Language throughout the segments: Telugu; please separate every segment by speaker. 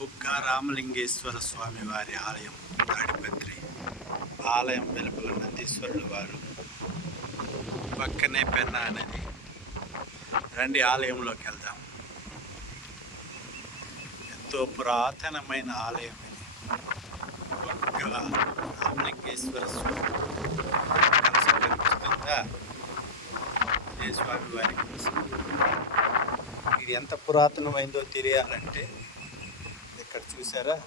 Speaker 1: బుగ్గా రామలింగేశ్వర స్వామి వారి ఆలయం తాడిపత్రి ఆలయం వెలుపల నందీశ్వరుడు వారు పక్కనే పెన్న అనేది రండి ఆలయంలోకి వెళ్దాం. ఎంతో పురాతనమైన ఆలయం ఇది. బుగ్గా రామలింగేశ్వర స్వామి స్వామి వారికి ఇది ఎంత పురాతనమైందో తెలియాలంటే ఇక్కడ చూసారా?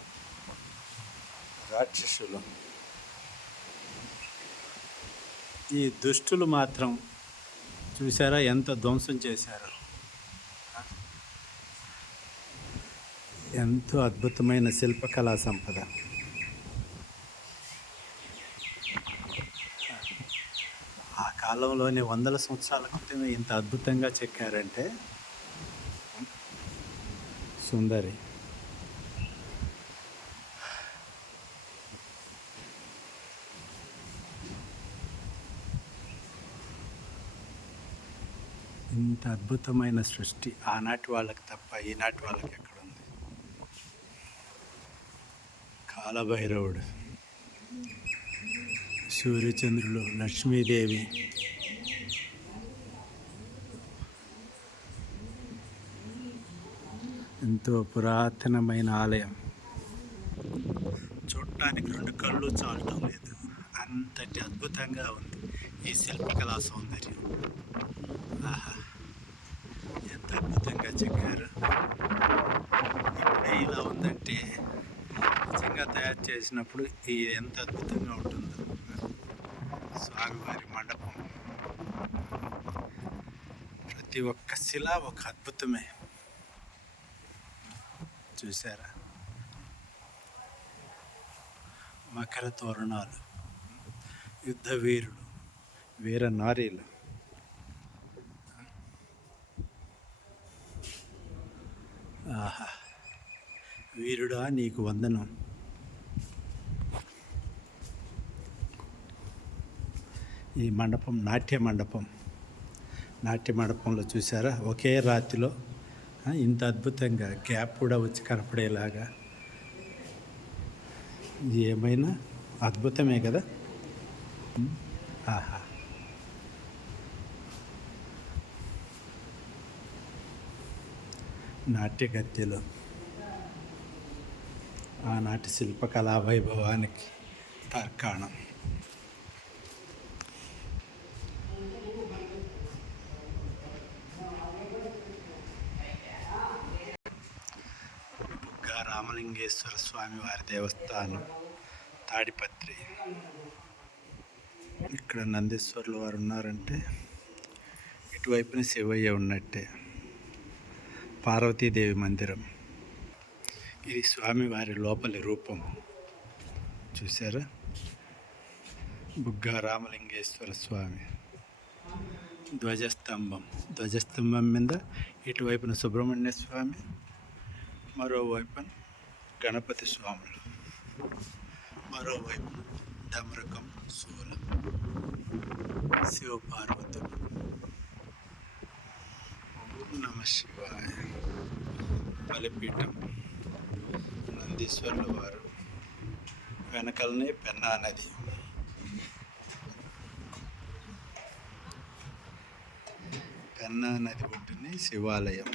Speaker 1: రాక్షసులు. ఈ దుష్టులు మాత్రం చూసారా ఎంత ధ్వంసం చేశారు? ఎంతో అద్భుతమైన శిల్పకళా సంపద. ఆ కాలంలోనే వందల సంవత్సరాల క్రితమే ఇంత అద్భుతంగా చెక్కారంటే? సుందరి. ఇంత అద్భుతమైన సృష్టి ఆనాటి వాళ్ళకి తప్ప ఈనాటి వాళ్ళకి ఎక్కడుంది కాలభైరవుడు సూర్యచంద్రులు లక్ష్మీదేవి ఎంతో పురాతనమైన ఆలయం. చూడటానికి రెండు కళ్ళు చాలటం లేదు. అంతటి అద్భుతంగా ఉంది ఈ శిల్పకళా సౌందర్యం. ఆహా. చెక్కారు. ఇప్పుడే ఇలా ఉందంటే నిజంగా తయారు చేసినప్పుడు ఇది ఎంత అద్భుతంగా ఉంటుందో. స్వామివారి మండపం. ప్రతి ఒక్క శిల ఒక అద్భుతమే. చూసారా మకర తోరణాలు యుద్ధ వీరులు వీర నారీలు. ఆహా వీరుడా నీకు వందనం. ఈ మండపం నాట్య మండపం. నాట్య మండపంలో చూసారా ఒకే రాతిలో ఇంత అద్భుతంగా గ్యాప్ కూడా వచ్చి కనపడేలాగా. ఏమైనా అద్భుతమే కదా? ఆహా. నాట్యగత్యలు. ఆనాటి శిల్పకళా వైభవానికి తర్కాణం. బుగ్గా రామలింగేశ్వర స్వామి వారి దేవస్థానం తాడిపత్రి. ఇక్కడ నందీశ్వర్లు వారు ఉన్నారంటే ఇటువైపున శివయ్య ఉన్నట్టే. పార్వతీదేవి మందిరం. ఇది స్వామివారి లోపలి రూపం. చూసారా బుగ్గా రామలింగేశ్వర స్వామి. ధ్వజస్తంభం. ధ్వజస్తంభం మీద ఇటువైపున సుబ్రహ్మణ్య స్వామి మరోవైపున గణపతి స్వాములు మరోవైపు డమరకం శూలం శివపార్వతులు. నమ శివాయ. బలిపీఠం. నందీశ్వరుల వారు వెనకలనే పెన్నా నది. పెన్నా నది ఒడ్డునే శివాలయం.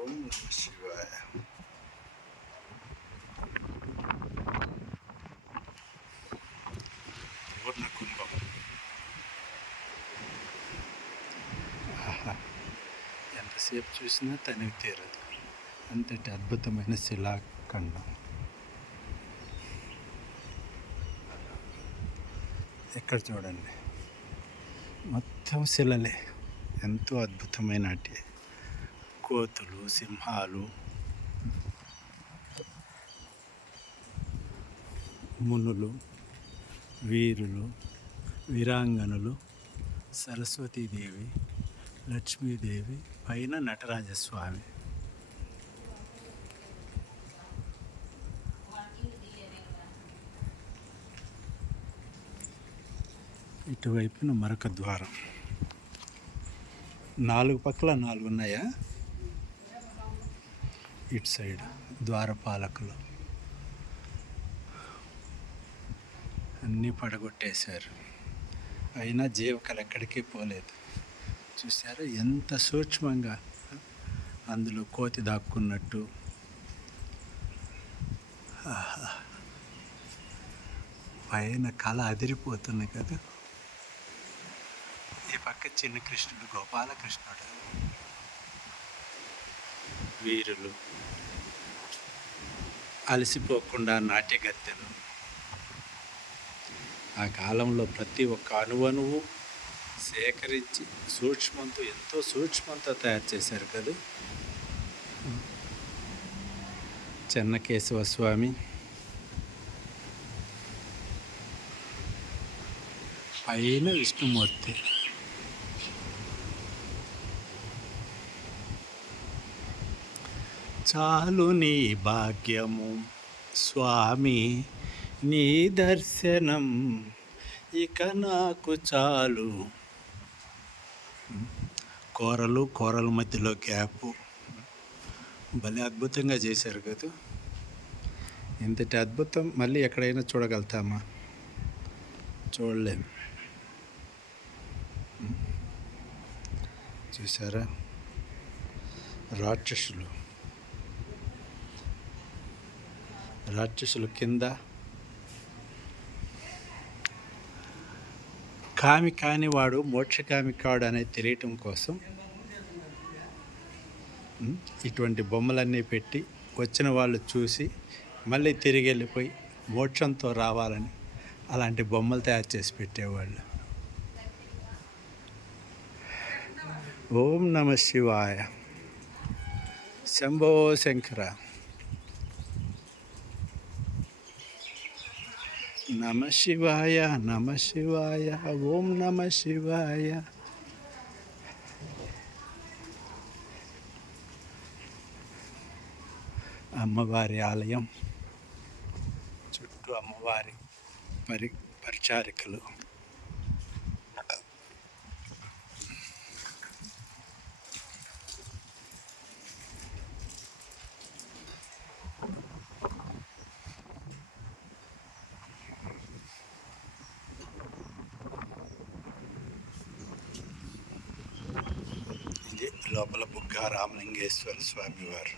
Speaker 1: ఓం నమ శివాయ. పూర్ణ కుంభం ఆహా. ఎంతసేపు చూసినా తనివి తీరదు. అంతటి అద్భుతమైన శిలాఖండం. ఇక్కడ చూడండి? మొత్తం శిలలే. ఎంతో అద్భుతమైన కోతులు సింహాలు. మునులు వీరులు వీరాంగనులు సరస్వతీదేవి. లక్ష్మీదేవి పైన నటరాజస్వామి. ఇటువైపున మరొక ద్వారం. నాలుగు పక్కల నాలుగు ఉన్నాయా? ఇటు సైడ్ ద్వారపాలకులు. అన్నీ పడగొట్టేశారు. అయినా జీవకలు ఎక్కడికి పోలేదు. చూసారా ఎంత సూక్ష్మంగా? అందులో కోతి దాక్కున్నట్టు. పైన కళ అదిరిపోతుంది కదా. ఈ పక్క చిన్న కృష్ణుడు గోపాలకృష్ణుడు. వీరులు అలసిపోకుండా నాట్యగత్తెలు. ఆ కాలంలో ప్రతి ఒక్క అణువణువు సేకరించి సూక్ష్మంతో ఎంతో సూక్ష్మంతో తయారు చేశారు కదా? చెన్నకేశవ స్వామి. పైన విష్ణుమూర్తి. చాలు నీ భాగ్యము స్వామి నీ దర్శనం ఇక నాకు చాలు. కూరలు కూరల మధ్యలో గ్యాపు. భలే అద్భుతంగా చేశారు కదా. ఇంతటి అద్భుతం మళ్ళీ ఎక్కడైనా చూడగలుగుతామా? చూడలేము. చూసారా? రాక్షసులు. రాక్షసులు కింద కామి కాని వాడు మోక్షకామి కాడు అనేది తెలియటం కోసం ఇటువంటి బొమ్మలన్నీ పెట్టి వచ్చిన వాళ్ళు చూసి మళ్ళీ తిరిగి వెళ్ళిపోయి మోక్షంతో రావాలని అలాంటి బొమ్మలు తయారు చేసి పెట్టేవాళ్ళు. ఓం నమ శివాయ. శంభో శంకర. నమ శివాయ నమ శివాయ ఓం నమ శివాయ అమ్మవారి ఆలయం చుట్టూ అమ్మవారి పరి పరిచారికలు ఇది లోపల బుగ్గ రామలింగేశ్వర స్వామివారు.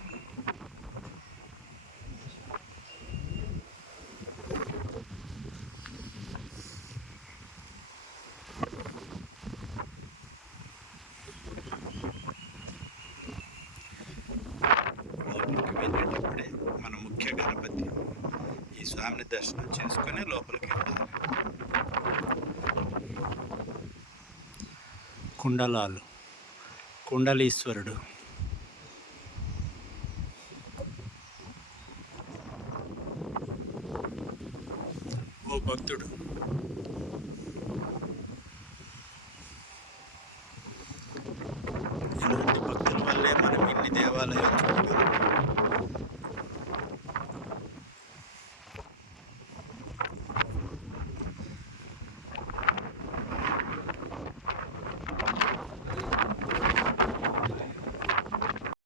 Speaker 1: లోపలికి వెళ్ళేటప్పుడే మన ముఖ్య గణపతి ఈ స్వామిని దర్శనం చేసుకొని లోపలికి వెళ్ళాలి. కుండలాలు. కుండలీశ్వరుడు. ఓ భక్తుడు. ఇలాంటి భక్తుల వల్లే మనం ఇన్ని దేవాలయాలు